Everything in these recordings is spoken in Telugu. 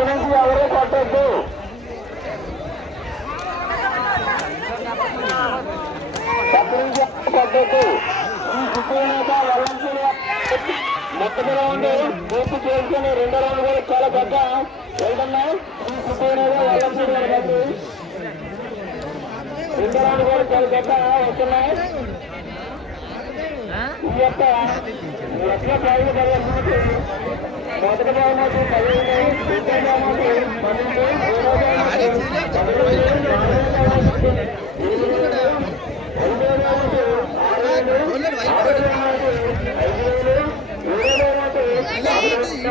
పక్క నుంచి ఎవరూ కొట్టద్దు. పక్క నుంచి కొట్టద్దు. ఈ సుప్రీంనేత వల్లంపూడి మొత్తం రౌండ్ పూర్తి చేసుకుని రెండో రౌండ్ కూడా చాలా పెద్ద వెళ్తున్నా ఈ సుప్రీంనేత వల్లంపూడి గారి బండి రెండో రౌండ్ కూడా చాలా పెద్ద వస్తున్నాయి. ఈ యొక్క ఎట్లా ప్రయోజన పడవలసింది మొదటి బహుమతి పదిహేను రెండో బహుమతి పన్నెండు మూడో బహుమతి పదకొండు నాలుగో బహుమతి ఎనిమిది వేలు ఐదో బహుమతి ఆరు వేలు ఆరో బహుమతి ఐదు వేలు ఏడో బహుమతి యాభై వందలు కొత్త బహుమతి నలభై వేలు తొమ్మిదో బహుమతి మూడు వేల ఐదు అలాగే వందలు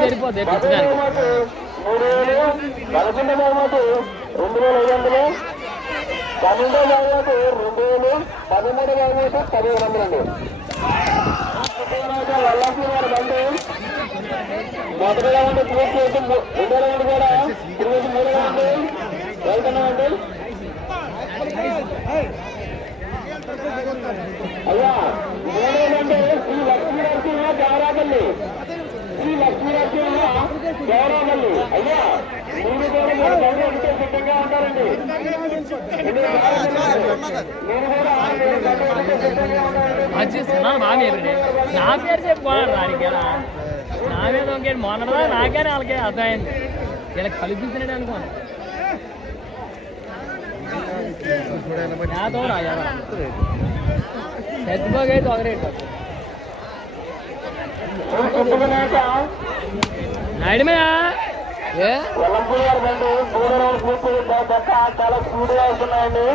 సరిపోద్ది, పదో తెచ్చడానికి. మూడు వేలు పదకొండో రెండు వేల ఐదు వందలు పన్నెండో రెండు వేలు పదమూడో బహుమతి పదిహేను వందలండి వల్లభి గారి బండి మొదటి రౌండ్ పూర్తి రౌండ్ కూడా తిరిగి మూడో రౌండ్ వెళ్తున్నామండి అయ్యా మూడో రౌండ్ శ్రీ లక్ష్మీ నరసింహ దేవరాపల్లి శ్రీ లక్ష్మీ నరసింహ దేవరాపల్లి అయ్యా మూడు కూడా మీరు బండి సిద్ధంగా ఉంటారండి నేను కూడా సిద్ధంగా ఉంటారండి పేరు నా పేరు చెప్పుకోవాలి రానికి నా మీద ఇంకేంటి మొన్నదా నాకే వాళ్ళకే అర్థమైంది ఇలా కల్పించినట్టు అనుకోను నాతో రా. ఎత్తుకోగైతే ఒక రేటు నాయుడుమయ్యా? ఏ? చాలా స్పీడ్గా వస్తున్నాయండి